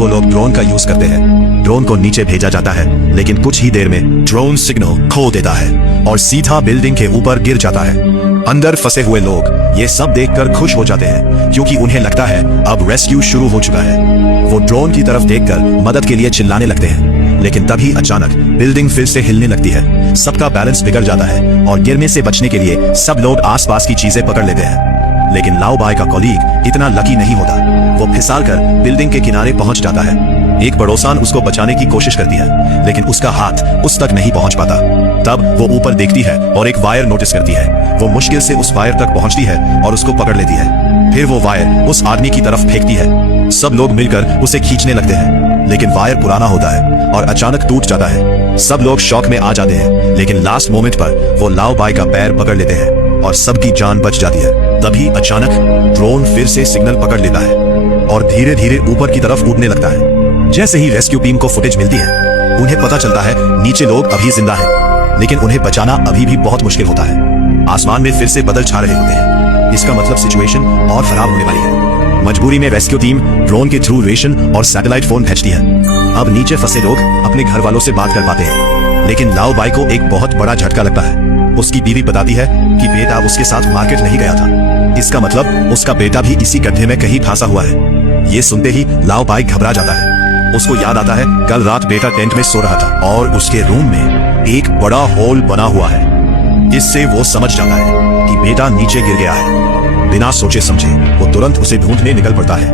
वो लोग ड्रोन का यूज करते हैं। ड्रोन को नीचे भेजा जाता है, लेकिन कुछ ही देर में ड्रोन सिग्नल खो देता है और सीधा बिल्डिंग के ऊपर गिर जाता है। अंदर फंसे हुए लोग ये सब देखकर खुश हो जाते हैं, क्योंकि उन्हें लगता है अब रेस्क्यू शुरू हो चुका है। वो ड्रोन की तरफ देखकर मदद के लिए चिल्लाने लगते हैं, लेकिन तभी अचानक बिल्डिंग फिर से हिलने लगती है। सबका बैलेंस बिगड़ जाता है और गिरने से बचने के लिए सब लोग आसपास की चीजें पकड़ लेते हैं। लेकिन लाओ बाय का कॉलीग इतना लकी नहीं होता। वो फिसलकर बिल्डिंग के किनारे पहुंच जाता है। एक पड़ोसन उसको बचाने की कोशिश करती है, लेकिन उसका हाथ उस तक नहीं पहुंच पाता। तब वो ऊपर देखती है और एक वायर नोटिस करती है। वो मुश्किल से उस वायर तक पहुंचती है और उसको पकड़ लेती है। फिर वो वायर उस आदमी की तरफ फेंकती है। सब लोग मिलकर उसे खींचने लगते हैं, लेकिन वायर पुराना होता है और अचानक टूट जाता है। सब लोग शॉक में आ जाते हैं, लेकिन लास्ट मोमेंट पर वो लाओ बाय का पैर पकड़ लेते हैं और सबकी जान बच जाती है। तभी अचानक ड्रोन फिर से सिग्नल पकड़ लेता है और धीरे धीरे ऊपर की तरफ उड़ने लगता है। जैसे ही रेस्क्यू टीम को फुटेज मिलती है, उन्हें पता चलता है नीचे लोग अभी जिंदा हैं, लेकिन उन्हें बचाना अभी भी बहुत मुश्किल होता है। आसमान में फिर से बादल छा रहे होते हैं। इसका मतलब सिचुएशन और खराब होने वाली है। मजबूरी में रेस्क्यू टीम ड्रोन के थ्रू रेशन और सैटेलाइट फोन भेजती है। अब नीचे फंसे लोग अपने घर वालों से बात कर पाते हैं, लेकिन लाओ बाय को एक बहुत बड़ा झटका लगता है। उसकी बीवी बताती है कि बेटा उसके साथ मार्केट नहीं गया था। इसका मतलब उसका बेटा भी इसी गड्ढे में कहीं फंसा हुआ है। ये सुनते ही लाओ बाय घबरा जाता है। उसको याद आता है कल रात बेटा टेंट में सो रहा था और उसके रूम में एक बड़ा होल बना हुआ है। इससे वो समझ जाता है कि बेटा नीचे गिर गया है। बिना सोचे समझे वो तुरंत उसे ढूंढने निकल पड़ता है।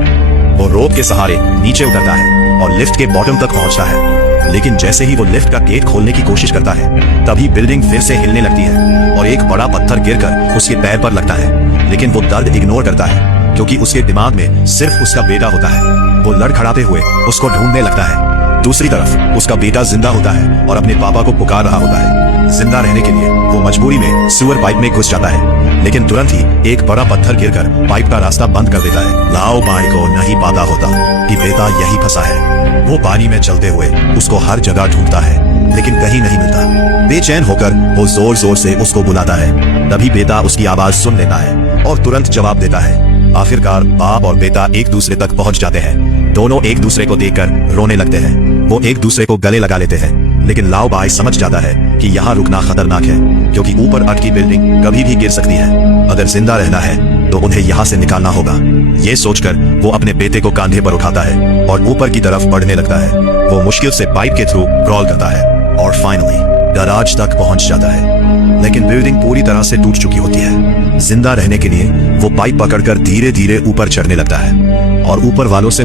वो रोप के सहारे नीचे उतरता है और लिफ्ट के बॉटम तक पहुंचता है, लेकिन जैसे ही वो लिफ्ट का गेट खोलने की कोशिश करता है, तभी बिल्डिंग फिर से हिलने लगती है और एक बड़ा पत्थर गिरकर उसके पैर पर लगता है। लेकिन वो दर्द इग्नोर करता है, क्योंकि उसके दिमाग में सिर्फ उसका बेटा होता है। वो लड़खड़ाते हुए उसको ढूंढने लगता है। दूसरी तरफ उसका बेटा जिंदा होता है और अपने पापा को पुकार रहा होता है। जिंदा रहने के लिए वो मजबूरी में सीवर पाइप में घुस जाता है, लेकिन तुरंत ही एक बड़ा पत्थर गिरकर पाइप का रास्ता बंद कर देता है। लाओ बाय को नहीं पता होता कि बेटा यही फंसा है। वो पानी में चलते हुए उसको हर जगह ढूंढता है, लेकिन कहीं नहीं मिलता। बेचैन होकर वो जोर जोर से उसको बुलाता है। तभी बेटा उसकी आवाज सुन लेता है और तुरंत जवाब देता है। आखिरकार बाप और बेटा एक दूसरे तक पहुंच जाते हैं। दोनों एक दूसरे को देखकर रोने लगते हैं। वो एक दूसरे को गले लगा लेते हैं, लेकिन लाओ बाय समझ जाता है कि यहाँ रुकना खतरनाक है, क्योंकि ऊपर अटकी बिल्डिंग कभी भी गिर सकती है। अगर जिंदा रहना है तो उन्हें यहाँ से निकालना होगा। ये सोचकर वो अपने बेटे को कांधे पर उठाता है और ऊपर की तरफ बढ़ने लगता है। वो मुश्किल से पाइप के थ्रू क्रॉल करता है और फाइनली गैराज तक पहुंच जाता है, लेकिन बिल्डिंग पूरी तरह से टूट चुकी होती है। जिंदा रहने के लिए वो पाइप पकड़कर धीरे धीरे ऊपर चढ़ने लगता है और ऊपर वालों से